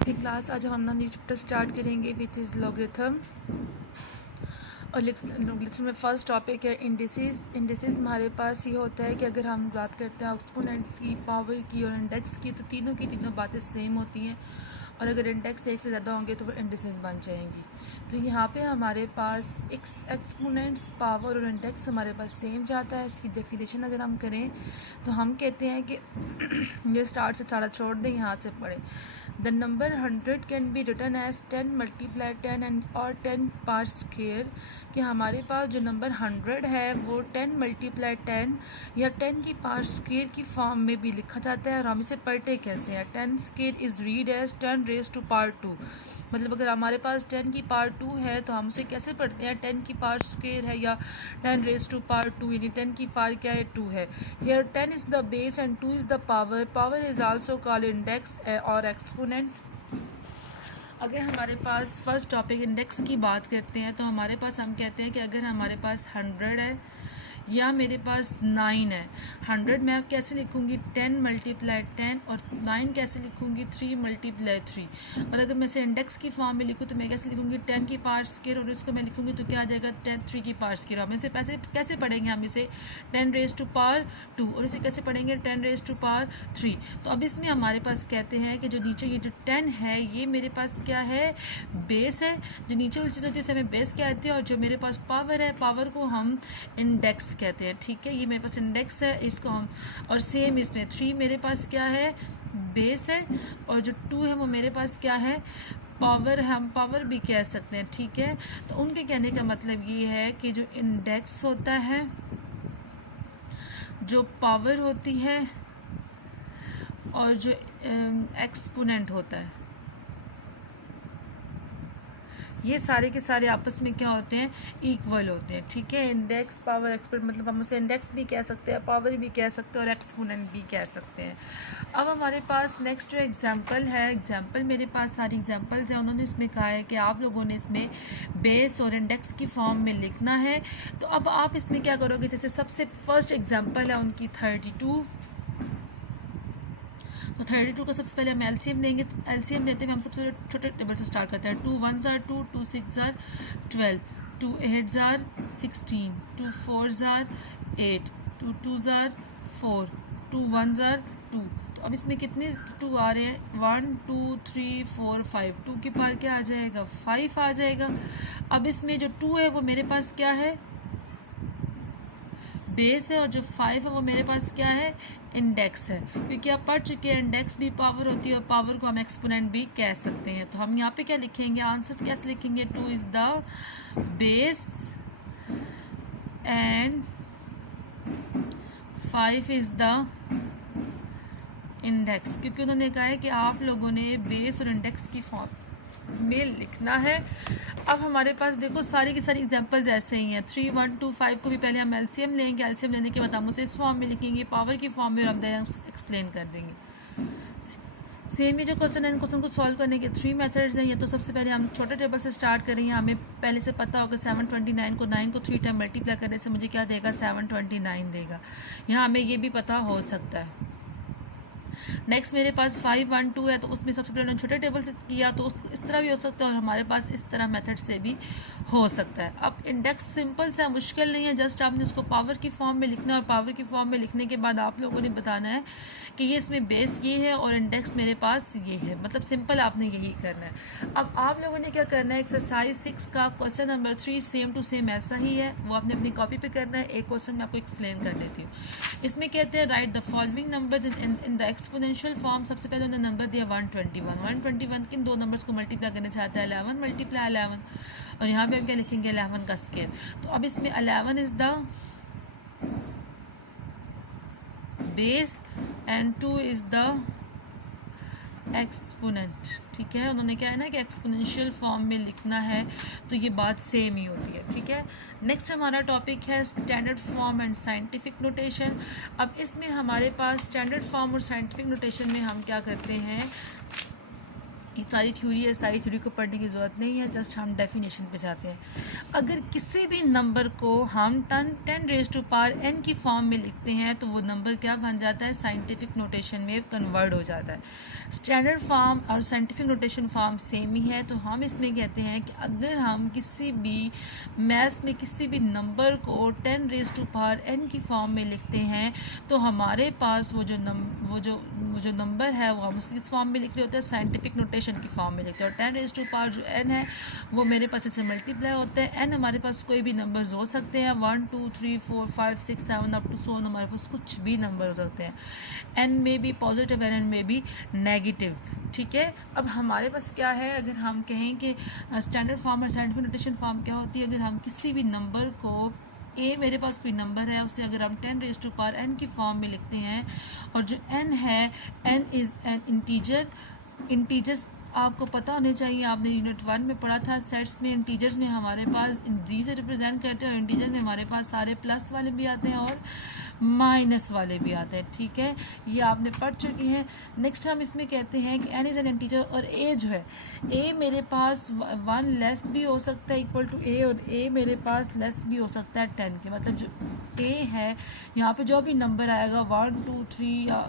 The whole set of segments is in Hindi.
दी क्लास आज हम न्यू चैप्टर स्टार्ट करेंगे विच इज़ लॉगरिथम। और लॉगरिथम में फर्स्ट टॉपिक है इंडिसेस। इंडिसेस हमारे पास ये होता है कि अगर हम बात करते हैं एक्सपोनेंट्स की, पावर की और इंडेक्स की, तो तीनों की तीनों बातें सेम होती हैं और अगर इंडेक्स एक से ज़्यादा होंगे तो वो इंडिसेस बन जाएंगी। तो यहाँ पे हमारे पास एक्सपोनेंट्स, पावर और इंडेक्स हमारे पास सेम जाता है। इसकी डेफिनेशन अगर हम करें तो हम कहते हैं कि ये स्टार्ट से सारा छोड़ दें, यहाँ से पढ़ें। The number 100 can be written as 10 multiply 10 and और 10 पावर स्क्वेयर। कि हमारे पास जो नंबर 100 है वो 10 मल्टीप्लाई 10 या 10 की पावर स्क्वेयर की फॉर्म में भी लिखा जाता है। और हम इसे पढ़ते कैसे हैं? 10 square is read as 10 raise to power 2। मतलब अगर हमारे पास 10 की पावर 2 है तो हम उसे कैसे पढ़ते हैं? 10 की पावर स्क्वेयर है या 10 रेज टू पावर 2, यानी 10 की पावर क्या है? 2 है। Here 10 is the base and 2 is the power. Power is also called index और एक्सपोनेंट। अगर हमारे पास फर्स्ट टॉपिक इंडेक्स की बात करते हैं तो हमारे पास हम कहते हैं कि अगर हमारे पास 100 है या मेरे पास 9 है। 100 मैं अब कैसे लिखूँगी? 10 मल्टीप्लाई 10 और 9 कैसे लिखूँगी? 3 मल्टीप्लाई 3। और अगर मैं इसे इंडेक्स की फॉर्म में लिखूँ तो मैं कैसे लिखूँगी? 10 की पावर स्क्वायर और इसको मैं लिखूँगी तो क्या आ जाएगा? 3 की पावर स्क्वायर। हम इसे कैसे पढ़ेंगे? हम इसे 10 रेज टू पावर 2 और इसे कैसे पढ़ेंगे? 10 रेज टू पावर 3। तो अब इसमें हमारे पास कहते हैं कि जो नीचे ये जो 10 है ये मेरे पास क्या है? बेस है। जो नीचे वाली चीज़ होती है उसे हमें बेस कहते हैं और जो मेरे पास पावर है, पावर को हम इंडेक्स कहते हैं। ठीक है, ये मेरे पास इंडेक्स है, इसको हम, और सेम इसमें 3 मेरे पास क्या है? बेस है और जो 2 है वो मेरे पास क्या है? पावर। हम पावर भी कह सकते हैं। ठीक है, तो उनके कहने का मतलब ये है कि जो इंडेक्स होता है, जो पावर होती है और जो एक्सपोनेंट होता है, ये सारे के सारे आपस में क्या होते हैं? इक्वल होते हैं। ठीक है, इंडेक्स, पावर, एक्सपोनेंट, मतलब हम उसे इंडेक्स भी कह सकते हैं, पावर भी कह सकते हैं और एक्सपोनेंट भी कह सकते हैं। अब हमारे पास नेक्स्ट जो एग्जांपल है, एग्जांपल मेरे पास सारी एग्जांपल्स हैं। उन्होंने इसमें कहा है कि आप लोगों ने इसमें बेस और इंडेक्स की फॉर्म में लिखना है। तो अब आप इसमें क्या करोगे? जैसे सबसे फर्स्ट एग्जाम्पल है उनकी 32। तो 32 का सबसे पहले हम एलसीएम लेंगे। एलसीएम लेते हुए हम सबसे छोटे टेबल से स्टार्ट करते हैं। 2 1s are 2, 2 6s are 12, 2 8s are 16, 2 4s are 8, 2 2s are 4, 2 1s are 2। तो अब इसमें कितने 2 आ रहे हैं? 1 2 3 4 5। 2 के पार क्या आ जाएगा? 5 आ जाएगा। अब इसमें जो 2 है वो मेरे पास क्या है? बेस है और जो 5 है वो मेरे पास क्या है? इंडेक्स है। क्योंकि आप पढ़ चुके हैं इंडेक्स भी पावर होती है और पावर को हम एक्सपोनेंट भी कह सकते हैं। तो हम यहाँ पे क्या लिखेंगे? आंसर कैसे लिखेंगे? 2 is the base and 5 is the index. क्योंकि उन्होंने कहा है कि आप लोगों ने बेस और इंडेक्स की फॉर्म में लिखना है। अब हमारे पास देखो सारी की सारी एग्जांपल्स ऐसे ही हैं। 3 1 2 5 को भी पहले हम एलसीएम लेंगे। एलसीएम लेने के बाद हम उसे इस फॉर्म में लिखेंगे, पावर की फॉर्म में, और हम एक्सप्लेन कर देंगे। सेम ही जो क्वेश्चन है, इन क्वेश्चन को सॉल्व करने के 3 मेथड्स हैं। ये तो सबसे पहले हम छोटे टेबल से स्टार्ट करेंगे। हमें पहले से पता होगा 729 को 9 को 3 टाइम मल्टीप्लाई करने से मुझे क्या देगा? 729 देगा। यहाँ हमें ये भी पता हो सकता है। नेक्स्ट मेरे पास 5 1 2 है, तो उसमें सबसे पहले छोटे टेबल से किया तो इस तरह भी हो सकता है और हमारे पास इस तरह मेथड से भी हो सकता है। अब इंडेक्स सिंपल सा, मुश्किल नहीं है, जस्ट आपने उसको पावर की फॉर्म में लिखना है और पावर की फॉर्म में लिखने के बाद आप लोगों ने बताना है कि ये इसमें बेस ये है और इंडेक्स मेरे पास ये है। मतलब सिंपल आपने यही करना है। अब आप लोगों ने क्या करना है? एक्सरसाइज 6 का question number 3 same to same ऐसा ही है, वो आपने अपनी कॉपी पे करना है। एक क्वेश्चन मैं आपको एक्सप्लेन कर देती हूँ। इसमें कहते हैं right the following numbers in the exponential form. सबसे पहले उन्होंने नंबर दिया 121। 121 किन दो नंबर्स को मल्टीप्लाई करना चाहता है? 11 मल्टीप्लाई 11। और यहाँ पे हम क्या लिखेंगे? 11 का स्क्वायर। तो अब इसमें 11 is the base and 2 is the exponent. ठीक है, उन्होंने क्या है ना कि एक्सपोनेंशियल फॉर्म में लिखना है, तो ये बात सेम ही होती है। ठीक है, नेक्स्ट हमारा टॉपिक है standard form and scientific notation. अब इसमें हमारे पास स्टैंडर्ड फॉर्म और साइंटिफिक नोटेशन में हम क्या करते हैं? ये सारी थ्योरी है, सारी थ्योरी को पढ़ने की ज़रूरत नहीं है, जस्ट हम डेफिनेशन पे जाते हैं। अगर किसी भी नंबर को हम 10⁻n की फॉर्म में लिखते हैं तो वो नंबर क्या बन जाता है, साइंटिफिक नोटेशन में कन्वर्ट हो जाता है। स्टैंडर्ड फॉर्म और साइंटिफिक नोटेशन फॉर्म सेम ही है। तो हम इसमें कहते हैं कि अगर हम किसी भी मैथ्स में किसी भी नंबर को 10⁻n की फॉर्म में लिखते हैं तो हमारे पास वो जो नंबर है वो हम इस फॉर्म में लिख रहे होते हैं, साइंटिफिक नोटेशन की फॉर्म में लिखते हैं। और 10⁻n जो n है वो मेरे पास इससे मल्टीप्लाई होते हैं। n हमारे पास कोई भी नंबर्स हो सकते हैं, 1 2 3 4 5 6 7 अप टू 100 हमारे पास कुछ भी नंबर हो सकते हैं। n में भी पॉजिटिव एंड n में भी नेगेटिव। ठीक है, अब हमारे पास क्या है, अगर हम कहें कि स्टैंडर्ड फॉर्म और साइंटिफिक नोटेशन फॉर्म क्या होती है, अगर हम किसी भी नंबर को ए मेरे पास कोई नंबर है उसे अगर हम 10⁻n की फॉर्म में लिखते हैं और जो n है, n इज़ एन इंटीजर्स आपको पता होने चाहिए, आपने यूनिट 1 में पढ़ा था सेट्स में। इंटीजर्स में हमारे पास जी से रिप्रेजेंट करते हैं और इंटीजर में हमारे पास सारे प्लस वाले भी आते हैं और माइनस वाले भी आते हैं। ठीक है, ये आपने पढ़ चुकी हैं। नेक्स्ट हम इसमें कहते हैं कि n इज़ एन इंटीजर और a जो है, a मेरे पास 1 लेस भी हो सकता है इक्वल टू a और a मेरे पास लेस भी हो सकता है 10 के। मतलब जो a है यहाँ पे जो भी नंबर आएगा 1 2 3 या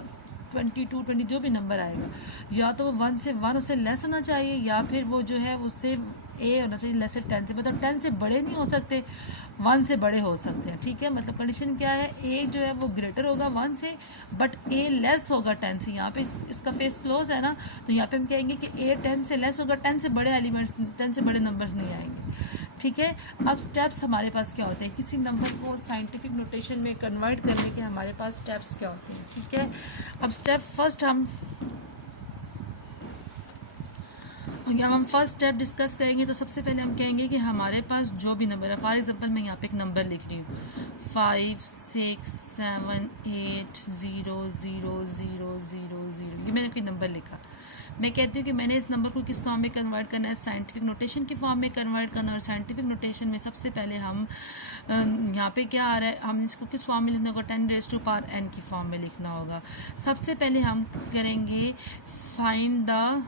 22 20 जो भी नंबर आएगा, या तो वो 1 से 1 उससे लेस होना चाहिए या फिर वो जो है उससे ए होना चाहिए लेस से 10 से। मतलब 10 से बड़े नहीं हो सकते, 1 से बड़े हो सकते हैं। ठीक है, मतलब कंडीशन क्या है, ए जो है वो ग्रेटर होगा 1 से बट ए लेस होगा 10 से। यहाँ पे इसका फेस क्लोज है ना, तो यहाँ पे हम कहेंगे कि ए 10 से लेस होगा, 10 से बड़े एलिमेंट्स 10 से बड़े नंबर्स नहीं आएंगे। ठीक है, अब स्टेप्स हमारे पास क्या होते हैं, किसी नंबर को साइंटिफिक नोटेशन में कन्वर्ट करने के हमारे पास स्टेप्स क्या होते हैं। ठीक है, अब स्टेप फर्स्ट हम फर्स्ट स्टेप डिस्कस करेंगे। तो सबसे पहले हम कहेंगे कि हमारे पास जो भी नंबर है, फॉर एग्जांपल मैं यहाँ पे एक नंबर लिख रही हूँ 5 6 7 8 0 0 0 0 0, ये मैंने कोई नंबर लिखा। मैं कहती हूँ कि मैंने इस नंबर को किस फॉर्म में कन्वर्ट करना है, साइंटिफिक नोटेशन की फॉर्म में कन्वर्ट करना है। और साइंटिफिक नोटेशन में सबसे पहले हम यहाँ पे क्या आ रहा है, हमने इसको किस फॉर्म में लिखना होगा, 10⁻n की फॉर्म में लिखना होगा। सबसे पहले हम करेंगे फाइंड द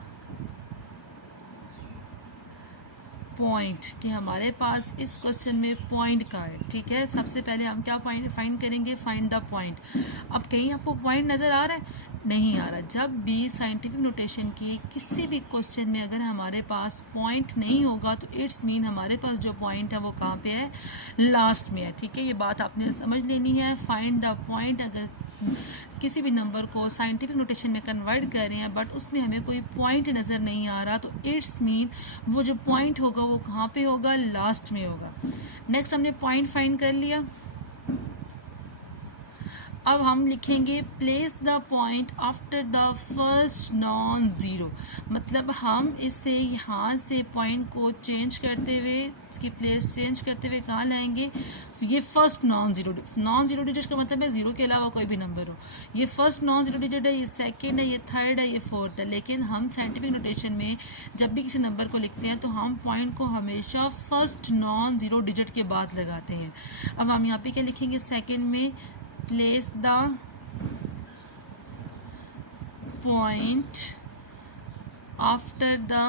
पॉइंट, कि हमारे पास इस क्वेश्चन में पॉइंट का है। ठीक है, सबसे पहले हम क्या फाइंड करेंगे, फाइंड द पॉइंट। अब कहीं आपको पॉइंट नज़र आ रहा है, नहीं आ रहा। जब भी साइंटिफिक नोटेशन की किसी भी क्वेश्चन में अगर हमारे पास पॉइंट नहीं होगा तो इट्स मीन हमारे पास जो पॉइंट है वो कहाँ पे है, लास्ट में है। ठीक है, ये बात आपने समझ लेनी है। फाइंड द पॉइंट, अगर किसी भी नंबर को साइंटिफिक नोटेशन में कन्वर्ट कर रहे हैं बट उसमें हमें कोई पॉइंट नज़र नहीं आ रहा तो इट्स मीन वो जो पॉइंट होगा वो कहाँ पे होगा, लास्ट में होगा। नेक्स्ट हमने पॉइंट फाइंड कर लिया। अब हम लिखेंगे place the point after the first non zero. मतलब हम इससे यहाँ से पॉइंट को चेंज करते हुए, इसकी प्लेस चेंज करते हुए कहाँ लाएंगे, ये फर्स्ट नॉन ज़ीरो डिजिट का मतलब है ज़ीरो के अलावा कोई भी नंबर हो। ये फर्स्ट नॉन ज़ीरो डिजिट है, ये सेकंड है, ये थर्ड है, ये फोर्थ है। लेकिन हम साइंटिफिक नोटेशन में जब भी किसी नंबर को लिखते हैं तो हम पॉइंट को हमेशा फर्स्ट नॉन ज़ीरो डिजिट के बाद लगाते हैं। अब हम यहाँ पे क्या लिखेंगे, सेकेंड में place the point after the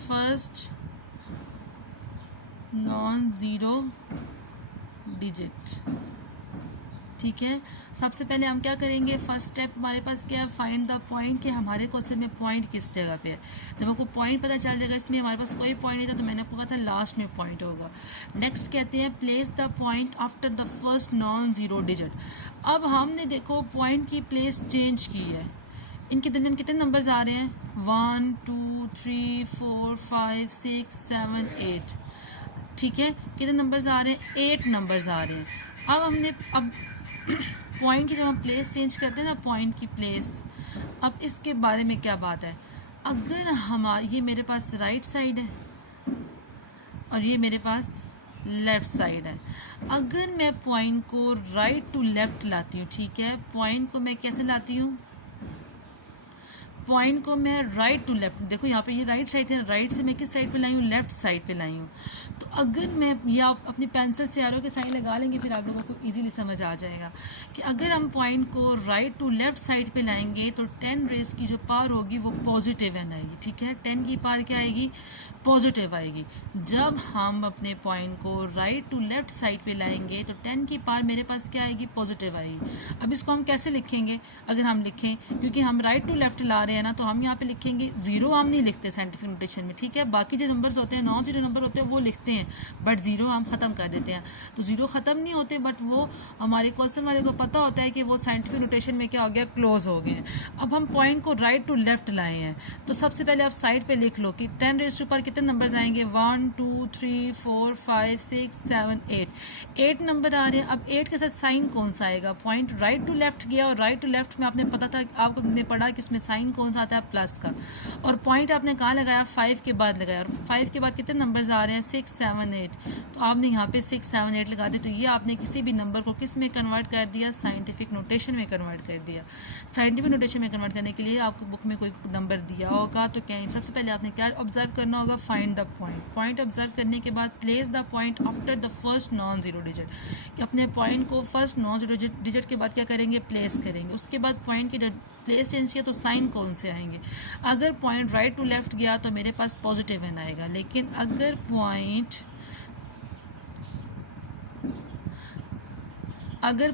first non-zero digit। ठीक है, सबसे पहले हम क्या करेंगे, फर्स्ट स्टेप हमारे पास क्या है, फाइंड द पॉइंट, कि हमारे क्वेश्चन में पॉइंट किस जगह पे है। जब आपको पॉइंट पता चल जाएगा, इसमें हमारे पास कोई पॉइंट नहीं था तो मैंने आपको कहा था लास्ट में पॉइंट होगा। नेक्स्ट कहते हैं place the point after the first non zero digit. अब हमने देखो पॉइंट की प्लेस चेंज की है, इनके दरमियान कितने नंबर्स आ रहे हैं, 1 2 3 4 5 6 7 8। ठीक है, कितने नंबर्स आ रहे हैं, 8 नंबर्स आ रहे हैं। अब पॉइंट की जब हम प्लेस चेंज करते हैं ना, पॉइंट की प्लेस, अब इसके बारे में क्या बात है, अगर ये मेरे पास राइट साइड है और ये मेरे पास लेफ़्ट साइड है, अगर मैं पॉइंट को राइट टू लेफ़्ट लाती हूँ, ठीक है, पॉइंट को मैं कैसे लाती हूँ, पॉइंट को मैं राइट टू लेफ्ट, देखो यहाँ पे ये राइट साइड है, राइट से मैं किस साइड पे लाई हूँ, लेफ्ट साइड पे लाई हूँ। तो अगर मैं, या आप अपनी पेंसिल से एरो के साइन लगा लेंगे, फिर आप लोगों को इजीली समझ आ जाएगा कि अगर हम पॉइंट को राइट टू लेफ्ट साइड पे लाएंगे तो 10 रेज़ की जो पावर होगी वो पॉजिटिव एन आएगी, ठीक है। 10 की पावर क्या आएगी, पॉजिटिव आएगी। जब हम अपने पॉइंट को राइट टू लेफ्ट साइड पे लाएंगे तो 10 की पावर मेरे पास क्या आएगी, पॉजिटिव आएगी। अब इसको हम कैसे लिखेंगे, अगर हम लिखें, क्योंकि हम राइट टू लेफ्ट ला रहे हैं ना, तो हम यहाँ पे लिखेंगे, ज़ीरो हम नहीं लिखते साइंटिफिक नोटेशन में, ठीक है। बाकी जो नंबर्स होते हैं, नॉन ज़ीरो नंबर होते हैं, वो लिखते हैं, बट ज़ीरो हम ख़त्म कर देते हैं। तो ज़ीरो ख़त्म नहीं होते, बट वो हमारे क्वेश्चन वाले को पता होता है कि वो साइंटिफिक नोटेशन में क्या हो गया, क्लोज हो गए हैं। अब हम पॉइंट को राइट टू लेफ्ट लाए हैं, तो सबसे पहले आप साइड पे लिख लो कि 10 रेज़ टू पर कितने नंबर्स आएंगे, 1 2 3 4 5 6 7 8 नंबर आ रहे हैं। अब 8 के साथ साइन कौन सा आएगा, पॉइंट राइट टू लेफ्ट गया, और राइट टू लेफ्ट में आपने पता था, आपने पढ़ा कि उसमें साइन कौन सा आता है, प्लस का। और पॉइंट आपने कहाँ लगाया, 5 के बाद लगाया, और 5 के बाद कितने नंबर्स आ रहे हैं, 6 7 8। तो आपने यहाँ पे 6 7 8 लगा दी। तो ये आपने किसी भी नंबर को किस में कन्वर्ट कर दिया, साइंटिफिक नोटेशन में कन्वर्ट कर दिया। साइंटिफिक नोटेशन में कन्वर्ट करने के लिए आपको बुक में कोई नंबर दिया होगा, तो क्या सबसे पहले आपने क्या ऑब्जर्व करना होगा, find the point. Point observe करने के बाद place the point after the first non zero digit, कि अपने पॉइंट को फर्स्ट नॉन जीरो डिजिट के बाद क्या करेंगे, प्लेस करेंगे। उसके बाद पॉइंट की प्लेस चेंज किया तो साइन कौन से आएंगे। अगर पॉइंट राइट टू लेफ्ट गया तो मेरे पास पॉजिटिव एन आएगा, लेकिन अगर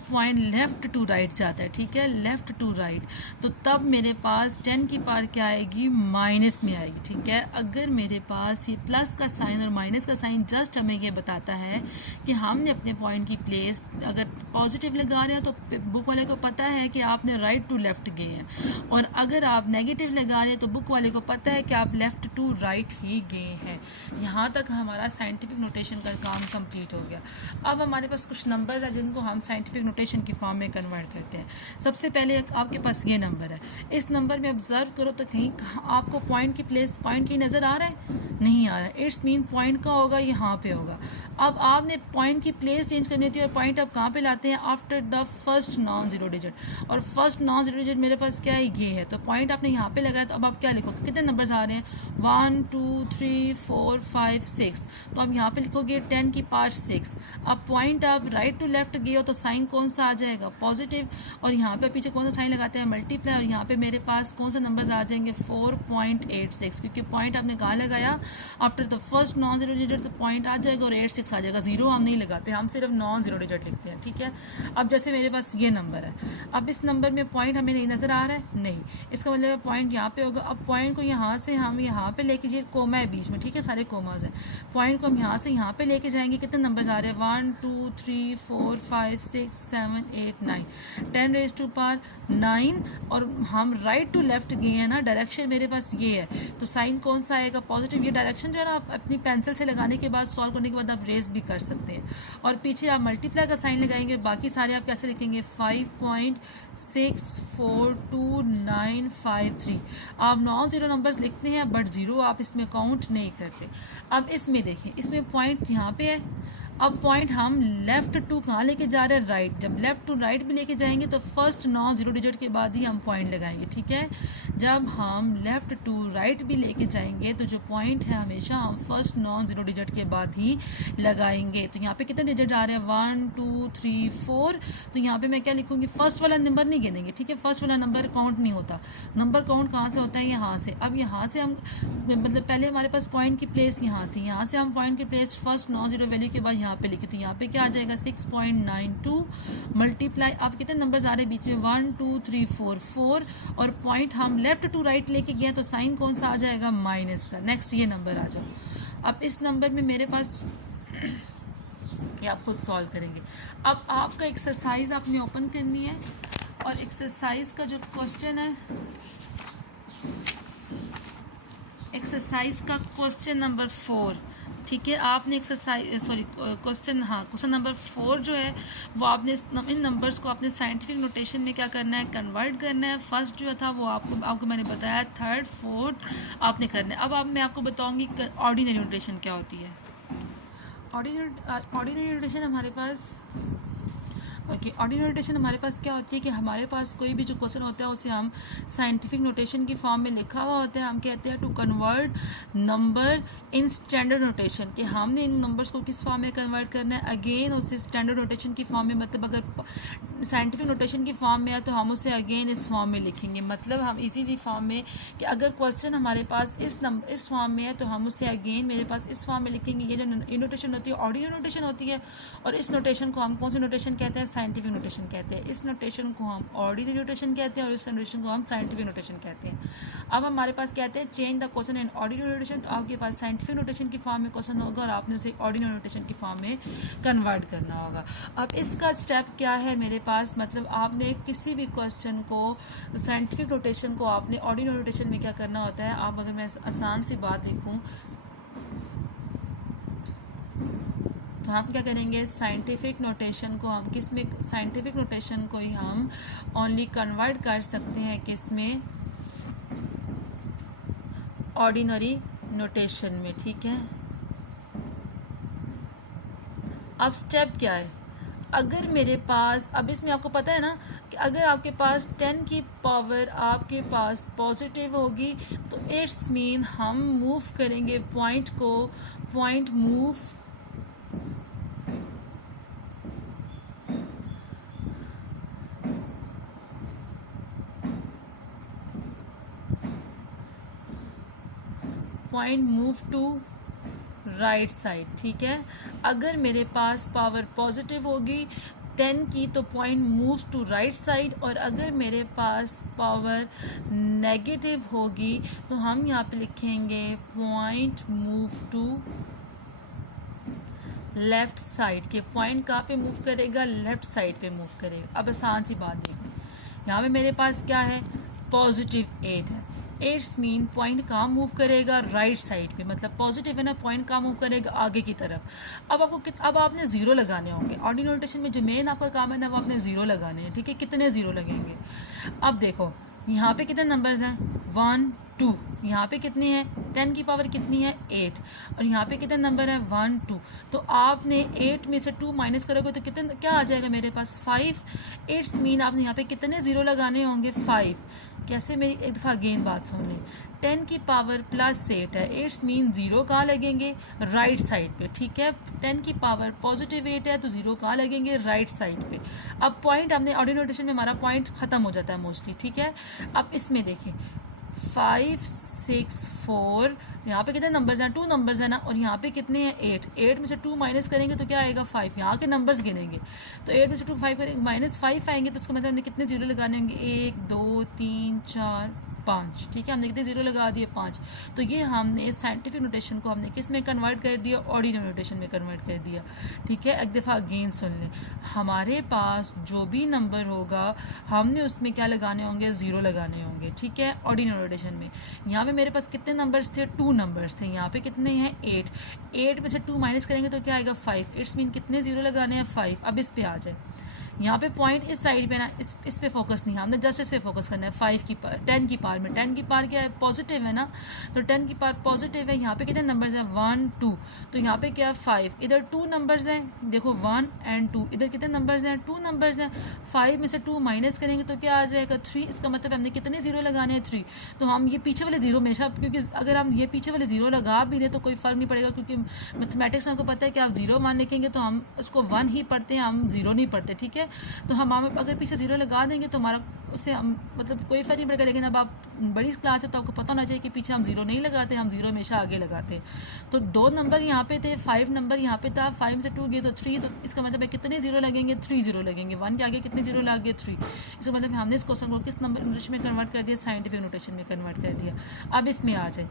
पॉइंट लेफ़्ट टू राइट जाता है, ठीक है, लेफ़्ट टू राइट, तो तब मेरे पास 10 की पावर क्या आएगी, माइनस में आएगी, ठीक है। अगर मेरे पास ये प्लस का साइन और माइनस का साइन जस्ट हमें ये बताता है कि हमने अपने पॉइंट की प्लेस अगर पॉजिटिव लगा रहे हैं तो बुक वाले को पता है कि आपने राइट टू लेफ़्ट गए हैं, और अगर आप नेगेटिव लगा रहे हैं तो बुक वाले को पता है कि आप लेफ़्ट टू राइट ही गए हैं। यहाँ तक हमारा साइंटिफिक नोटेशन का काम कंप्लीट हो गया। अब हमारे पास कुछ नंबर्स हैं जिनको हम साइंटिफिक नोटेशन की फॉर्म में कन्वर्ट करते हैं। सबसे पहले आपके पास ये नंबर है, इस नंबर में ऑब्जर्व करो तो कहीं आपको पॉइंट की प्लेस, पॉइंट की नज़र आ रहा है, नहीं आ रहा है, इट्स मीन पॉइंट का होगा यहाँ पे होगा। अब आपने पॉइंट की प्लेस चेंज करनी होती है, और पॉइंट आप कहाँ पे लाते हैं, after the first non zero digit, और फर्स्ट नॉन जीरो डिजिट मेरे पास क्या है, ये है। तो पॉइंट आपने यहाँ पे लगाया, तो अब आप क्या लिखोगे, कितने नंबर्स आ रहे हैं, 1 2 3 4 5 6, तो अब यहाँ पे लिखोगे 10 की पावर 6। अब पॉइंट आप राइट टू लेफ्ट गए हो तो साइन कौन सा आ जाएगा, पॉजिटिव, और यहाँ पे पीछे कौन सा साइन लगाते हैं, मल्टीप्लाई, और यहाँ पे मेरे पास कौन सा नंबर्स आ जाएंगे, 4.86, क्योंकि पॉइंट आपने कहाँ लगाया, after the first non zero digit, तो पॉइंट आ जाएगा और 86 आ जाएगा। जीरो हम नहीं लगाते, हम सिर्फ नॉन जीरो डिजिट लिखते हैं, ठीक है। अब जैसे मेरे पास ये नंबर है, अब इस नंबर में पॉइंट हमें नहीं नज़र आ रहा है, नहीं, इसका मतलब पॉइंट यहाँ पे होगा। अब पॉइंट को यहाँ से हम यहाँ पे लेके जाइए, कोमा है बीच में, ठीक है, सारे कोमाज हैं। पॉइंट को हम यहाँ से यहाँ पे लेके जाएंगे, कितने नंबर्स आ रहे हैं, 1 2 3 4 5 6 7 8 9, 10 रेज़ टू पावर 9, और हम राइट टू लेफ्ट गए हैं ना, डायरेक्शन मेरे पास ये है, तो साइन कौन सा आएगा, पॉजिटिव। ये डायरेक्शन जो है ना, आप अपनी पेंसिल से लगाने के बाद, सॉल्व करने के बाद आप रेस भी कर सकते हैं, और पीछे आप मल्टीप्लाई का साइन लगाएंगे। बाकी सारे आप कैसे लिखेंगे, 5.6422953। आप नॉन जीरो नंबर्स लिखते हैं, बट ज़ीरो आप इसमें काउंट नहीं करते। अब इसमें देखें, इसमें पॉइंट यहाँ पे है, अब पॉइंट हम लेफ़्ट टू कहाँ लेके जा रहे हैं, राइट। जब लेफ़्ट टू राइट भी लेके जाएंगे तो फर्स्ट नॉन जीरो डिजिट के बाद ही हम पॉइंट लगाएंगे, ठीक है। जब हम लेफ़्ट टू राइट भी लेके जाएंगे तो जो पॉइंट है हमेशा हम फर्स्ट नॉन जीरो डिजिट के बाद ही लगाएंगे। तो यहाँ पे कितने डिजिट आ रहे हैं, 1 2 3 4, तो यहाँ पे मैं क्या लिखूँगी, फर्स्ट वाला नंबर नहीं गिनेंगे, ठीक है, फर्स्ट वाला नंबर काउंट नहीं होता। नंबर काउंट कहाँ से होता है, यहाँ से। अब यहाँ से हम मतलब पहले हमारे पास पॉइंट की प्लेस यहाँ थी, यहाँ से हम पॉइंट की place first non zero value के बाद यहाँ पे लिखे, तो यहाँ पे क्या आ जाएगा, 6.92 मल्टीप्लाई, अब कितने नंबर्स आ रहे हैं बीच में, 1 2 3 4 4, और पॉइंट हम लेफ्ट टू राइट लेके गए तो साइन कौन सा आ जाएगा, माइनस का। नेक्स्ट ये नंबर आ जाओ। अब इस नंबर में मेरे पास ये आप खुद सॉल्व करेंगे। अब आपका एक्सरसाइज आपने ओपन करनी है, और एक्सरसाइज का जो क्वेश्चन है, एक्सरसाइज का क्वेश्चन नंबर 4, ठीक है, आपने एक्सरसाइज क्वेश्चन नंबर 4 जो है वो आपने इन नंबर्स को आपने साइंटिफिक नोटेशन में क्या करना है, कन्वर्ट करना है। फर्स्ट जो था वो आपको मैंने बताया, थर्ड फोर्थ आपने करना है। अब मैं आपको बताऊंगी ऑर्डिनरी नोटेशन क्या होती है। ऑर्डिनरी नोटेशन हमारे पास ओके, ऑर्डिनरी नोटेशन हमारे पास क्या होती है कि हमारे पास कोई भी जो क्वेश्चन होता है उसे हम साइंटिफिक नोटेशन की फॉर्म में लिखा हुआ होता है, हम कहते हैं to convert number in standard notation, कि हमने इन नंबर्स को किस फॉर्म में कन्वर्ट करना है, अगेन उसे स्टैंडर्ड नोटेशन की फॉर्म में, मतलब अगर साइंटिफिक नोटेशन की फॉर्म में है तो हम उसे अगेन इस फॉर्म में लिखेंगे, मतलब हम इजीली फॉर्म में, कि अगर क्वेश्चन हमारे पास इस फॉर्म में है तो हम उसे अगेन मेरे पास इस फॉर्म में लिखेंगे। ये जो नोटेशन होती है ऑर्डिनरी नोटेशन होती है, और इस नोटेशन को हम कौन सी नोटेशन कहते हैं, साइंटिफिक नोटेशन कहते हैं। इस नोटेशन को हम ऑर्डिनरी नोटेशन कहते हैं और इस नोटेशन को हम साइंटिफिक नोटेशन कहते हैं। अब हमारे पास कहते हैं change the question in ordinary notation, तो आपके पास साइंटिफिक नोटेशन की फॉर्म में क्वेश्चन होगा और आपने उसे ऑर्डिनरी नोटेशन की फॉर्म में कन्वर्ट करना होगा। अब इसका स्टेप क्या है मेरे पास, मतलब आपने किसी भी क्वेश्चन को साइंटिफिक नोटेशन को आपने ऑर्डिनरी नोटेशन में क्या करना होता है। आप अगर मैं आसान सी बात लिखूँ तो हम क्या करेंगे, साइंटिफिक नोटेशन को हम किस में, साइंटिफिक नोटेशन को ही हम ओनली कन्वर्ट कर सकते हैं किस में, ऑर्डिनरी नोटेशन में, ठीक है। अब स्टेप क्या है, अगर मेरे पास, अब इसमें आपको पता है ना कि अगर आपके पास 10 की पावर आपके पास पॉजिटिव होगी तो इट्स मीन हम मूव करेंगे पॉइंट को, point move to right side, ठीक है। अगर मेरे पास पावर पॉजिटिव होगी 10 की तो point move to right side, और अगर मेरे पास पावर नेगेटिव होगी तो हम यहाँ पे लिखेंगे point move to left side, के पॉइंट कहाँ पे मूव करेगा, लेफ्ट साइड पे मूव करेगा। अब आसान सी बात देखो, यहाँ पे मेरे पास क्या है, पॉजिटिव 8 है, 8 मीन पॉइंट कहाँ मूव करेगा, राइट साइड पे, मतलब पॉजिटिव है ना, पॉइंट कहाँ मूव करेगा, आगे की तरफ। अब आपने ज़ीरो लगाने होंगे, ऑर्डिनरी नोटेशन में जो मेन आपका काम है ना वो आपने ज़ीरो लगाने हैं, ठीक है। कितने ज़ीरो लगेंगे, अब देखो यहाँ पे कितने नंबर्स हैं, 1 2, यहाँ पे कितनी है, 10 की पावर कितनी है 8, और यहाँ पे कितने नंबर है 1 2, तो आपने 8 में से 2 माइनस करोगे तो कितने, क्या आ जाएगा मेरे पास 5। 8 मीन आपने यहाँ पे कितने ज़ीरो लगाने होंगे 5। कैसे, मेरी एक दफ़ा अगेन बात सुन लें, 10 की पावर +8 है, 8 मीन ज़ीरो कहाँ लगेंगे, राइट साइड पे, ठीक है। 10 की पावर पॉजिटिव 8 है तो ज़ीरो कहाँ लगेंगे, राइट साइड पे। अब पॉइंट हमने ऑर्डिनरी नोटेशन में हमारा पॉइंट ख़त्म हो जाता है मोस्टली, ठीक है। अब इसमें देखें 5 6 4, यहाँ पे कितने नंबर्स हैं, 2 नंबर्स हैं ना, और यहाँ पे कितने हैं 8 में से 2 माइनस करेंगे तो क्या आएगा 5, यहाँ के नंबर्स गिनेंगे तो 8 में से 2 5 करेंगे, -5 आएंगे, तो उसका मतलब हमने कितने जीरो लगाने होंगे, 1 2 3 4 5, ठीक है। हमने कितने जीरो लगा दिए 5, तो ये हमने साइंटिफिक नोटेशन को हमने किस में कन्वर्ट कर दिया, ऑर्डिनरी नोटेशन में कन्वर्ट कर दिया, ठीक है। एक दफ़ा अगेन सुन लें, हमारे पास जो भी नंबर होगा हमने उसमें क्या लगाने होंगे, ज़ीरो लगाने होंगे, ठीक है, ऑर्डिनरी नोटेशन में। यहाँ पे मेरे पास कितने नंबर्स थे, 2 नंबर्स थे, यहाँ पे कितने हैं 8 में से 2 माइनस करेंगे तो क्या आएगा 5, 8 मीन कितने ज़ीरो लगाने हैं 5। अब इस पे आ जाए, यहाँ पे पॉइंट इस साइड पे ना, इस पे फोकस नहीं है, हमने जस्ट इस पे फोकस करना है। 10 की पावर में 10 की पावर क्या है, पॉजिटिव है ना, तो 10 की पावर पॉजिटिव है। यहाँ पे कितने नंबर्स हैं 1 2, तो यहाँ पे क्या है 5, इधर 2 नंबर्स हैं, देखो 1 और 2, इधर कितने नंबर्स हैं 2 नंबर्स हैं। 5 में से 2 माइनस करेंगे तो क्या आ जाएगा 3, इसका मतलब हमने कितने जीरो लगाने हैं 3। तो हम ये पीछे वाले जीरो हमेशा, क्योंकि अगर हम ये पीछे वाले जीरो लगा भी दें तो कोई फ़र्क नहीं पड़ेगा, क्योंकि मैथमेटिक्स में आपको पता है कि आप जीरो मान लिखेंगे तो हम उसको 1 ही पढ़ते हैं, हम जीरो नहीं पढ़ते, ठीक है। तो हम अगर पीछे ज़ीरो लगा देंगे तो हमारा उससे हम मतलब कोई फ़र्क नहीं पड़ेगा। लेकिन अब आप बड़ी क्लास है तो आपको पता होना चाहिए कि पीछे हम ज़ीरो नहीं लगाते, हम ज़ीरो हमेशा आगे लगाते हैं। तो 2 नंबर यहाँ पे थे, 5 नंबर यहाँ पे था, 5 में से 2 गए तो 3, तो इसका मतलब है कितने ज़ीरो लगेंगे 3 ज़ीरो लगेंगे। 1 के आगे कितने ज़ीरो लग गए 3, इसका मतलब हमने इस क्वेश्चन को किस नंबर नोटेशन में कन्वर्ट कर दिया, साइंटिफिक नोटेशन में कन्वर्ट कर दिया। अब इसमें आ जाए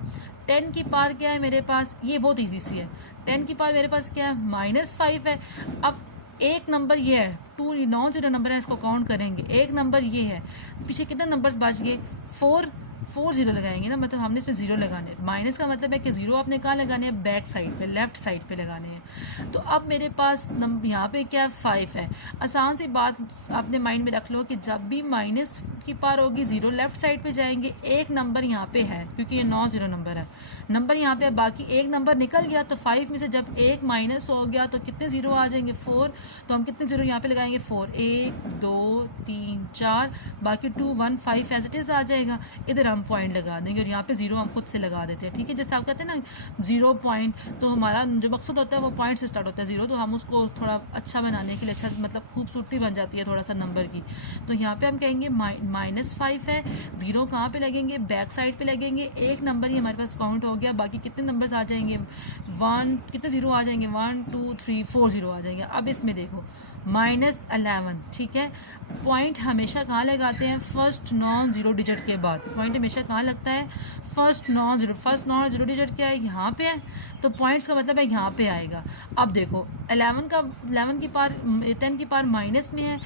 10 की पावर क्या है मेरे पास, ये बहुत ईजी सी है। 10 की पावर मेरे पास क्या है -5 है। अब एक नंबर ये है, 2 नॉन जीरो नंबर है, इसको काउंट करेंगे। एक नंबर ये है, पीछे कितने नंबर्स बच गए 4 4 ज़ीरो लगाएंगे ना, मतलब हमने इसमें ज़ीरो लगाने हैं। माइनस का मतलब है कि ज़ीरो आपने कहाँ लगाने हैं, बैक साइड पे, लेफ़्ट साइड पे लगाने हैं। तो अब मेरे पास यहाँ पे क्या है, 5 है। आसान सी बात आपने माइंड में रख लो कि जब भी माइनस की पार होगी ज़ीरो लेफ़्ट साइड पे जाएंगे, एक नंबर यहाँ पे है क्योंकि ये नॉन ज़ीरो नंबर है, नंबर यहाँ पे, बाकी एक नंबर निकल गया। तो 5 में से जब एक माइनस हो गया तो कितने ज़ीरो आ जाएंगे, 4। तो हम कितने ज़ीरो यहाँ पे लगाएंगे, 4, 1 2 3 4, बाकी 2 1 5 एज इट इज़ आ जाएगा। इधर हम पॉइंट लगा देंगे और यहाँ पे ज़ीरो हम खुद से लगा देते हैं, ठीक है। जैसे आप कहते हैं ना 0 पॉइंट, तो हमारा जो मकसद होता है वो पॉइंट से स्टार्ट होता है ज़ीरो, तो हम उसको थोड़ा अच्छा बनाने के लिए, अच्छा मतलब खूबसूरती बन जाती है थोड़ा सा नंबर की। तो यहाँ पे हम कहेंगे -5 है, ज़ीरो कहाँ पे लगेंगे, बैक साइड पे लगेंगे। एक नंबर ही हमारे पास काउंट हो गया, बाकी कितने नंबर्स आ जाएंगे, 1, कितने ज़ीरो आ जाएंगे, 1 2 3 4 ज़ीरो आ जाएंगे। अब इसमें देखो -11, ठीक है। पॉइंट हमेशा कहाँ लगाते हैं, फर्स्ट नॉन ज़ीरो डिजिट के बाद। पॉइंट हमेशा कहाँ लगता है, फर्स्ट नॉन ज़ीरो डिजिट क्या है, यहाँ पे है, तो पॉइंट्स का मतलब है यहाँ पे आएगा। अब देखो 11 की पार 10 की पार माइनस में है,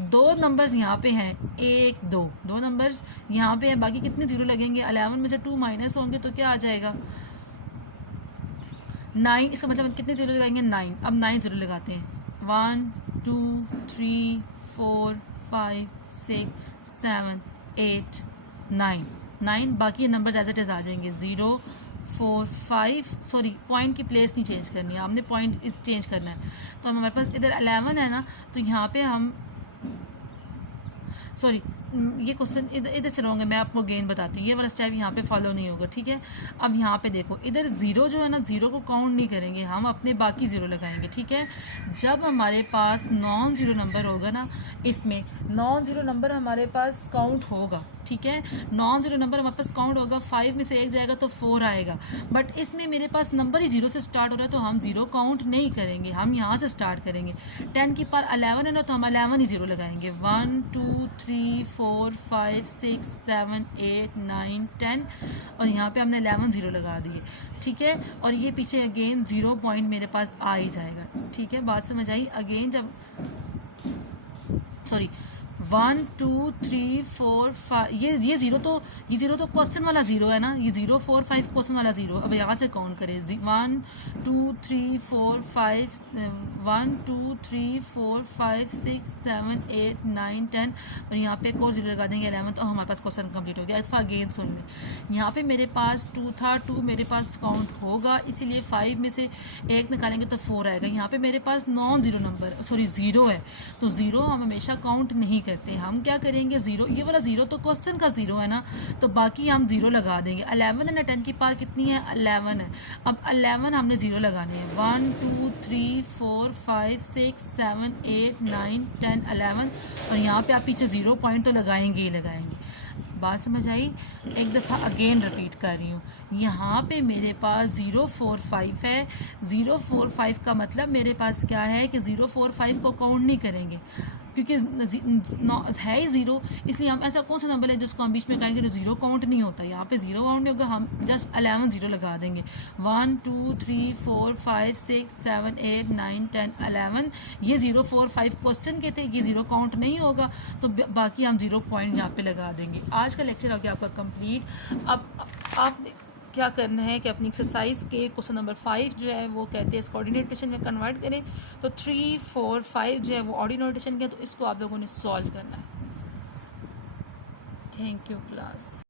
दो नंबर्स यहाँ पे हैं, 1 2, दो नंबर्स यहाँ पे हैं, बाकी कितने ज़ीरो लगेंगे, 11 में से 2 माइनस होंगे तो क्या आ जाएगा, 9। इसका मतलब कितने ज़ीरो लगाएंगे, 9। अब 9 ज़ीरो लगाते हैं, 1 2 3 4 5 6 7 8 9, बाकी नंबर एज इट इज़ आ जाएंगे, 0 4 5, सॉरी पॉइंट की प्लेस नहीं चेंज करनी है, हमने पॉइंट चेंज करना है। तो हमारे पास इधर 11 है ना, तो यहाँ पे हम, सॉरी ये क्वेश्चन इधर से रॉन्ग है, मैं आपको अगेन बताती हूँ, ये वाला स्टेप यहाँ पे फॉलो नहीं होगा, ठीक है। अब यहाँ पे देखो, इधर ज़ीरो जो है ना, ज़ीरो को काउंट नहीं करेंगे हम, अपने बाकी ज़ीरो लगाएंगे, ठीक है। जब हमारे पास नॉन ज़ीरो नंबर होगा ना, इसमें नॉन ज़ीरो नंबर हमारे पास काउंट होगा, ठीक है। नॉन ज़ीरो नंबर हमारे पास काउंट होगा, 5 में से एक जाएगा तो 4 आएगा, बट इसमें मेरे पास नंबर ही ज़ीरो से स्टार्ट हो रहा है, तो हम ज़ीरो काउंट नहीं करेंगे, हम यहाँ से स्टार्ट करेंगे। 10 की पार 11 है ना, तो हम 11 ही ज़ीरो लगाएंगे, 1 2 3 4 5 6 7 8 9 10, और यहाँ पे हमने 11 ज़ीरो लगा दिए, ठीक है। और ये पीछे अगेन 0 पॉइंट मेरे पास आ ही जाएगा, ठीक है। बात समझ आई। अगेन जब, सॉरी 1 2 3 4 5, ये ज़ीरो तो क्वेश्चन वाला ज़ीरो है ना, ये 0 4 5 क्वेश्चन वाला ज़ीरो। अब यहाँ से काउंट करें, 1 2 3 4 5 1 2 3 4 5 6 7 8 9 10, और यहाँ पे एक और ज़ीरो लगा देंगे 11, तो हमारे पास क्वेश्चन कंप्लीट हो गया। इतना अगेन सुन लें, यहाँ पे मेरे पास 2 था, 2 मेरे पास काउंट होगा, इसीलिए 5 में से एक निकालेंगे तो 4 आएगा। यहाँ पे मेरे पास non zero number, sorry zero है, तो ज़ीरो हम हमेशा काउंट नहीं करते, हम क्या करेंगे, ज़ीरो, ये वाला ज़ीरो तो क्वेश्चन का ज़ीरो है ना, तो बाकी हम ज़ीरो लगा देंगे। 11 है ना, 10 की पार कितनी है, 11 है। अब 11 हमने ज़ीरो लगाने हैं, 1 2 3 4 5 6 7 8 9 10 11, और यहाँ पे आप पीछे 0 पॉइंट तो लगाएंगे ही लगाएंगे। बात समझ आई। एक दफ़ा अगेन रिपीट कर रही हूँ, यहाँ पे मेरे पास 0 4 5 है, 0 4 5 का मतलब मेरे पास क्या है कि 0 4 5 को काउंट नहीं करेंगे, क्योंकि है ही ज़ीरो, इसलिए हम, ऐसा कौन सा नंबर है जिसको हम बीच में कहेंगे तो ज़ीरो काउंट नहीं होता, यहाँ पे ज़ीरो काउंट नहीं होगा, हम जस्ट 11 ज़ीरो लगा देंगे, 1 2 3 4 5 6 7 8 9 10 11, ये 0 4 5 क्वेश्चन के थे, ये ज़ीरो काउंट नहीं होगा, तो बाकी हम 0 पॉइंट यहाँ पे लगा देंगे। आज का लेक्चर हो गया आपका कंप्लीट। अब आप क्या करना है कि अपनी एक्सरसाइज के क्वेश्चन नंबर 5 जो है वो कहते हैं इस कोऑर्डिनेट नोटेशन में कन्वर्ट करें, तो 3 4 5 जो है वो ऑर्डिनल नोटेशन के, तो इसको आप लोगों ने सॉल्व करना है। Thank you class.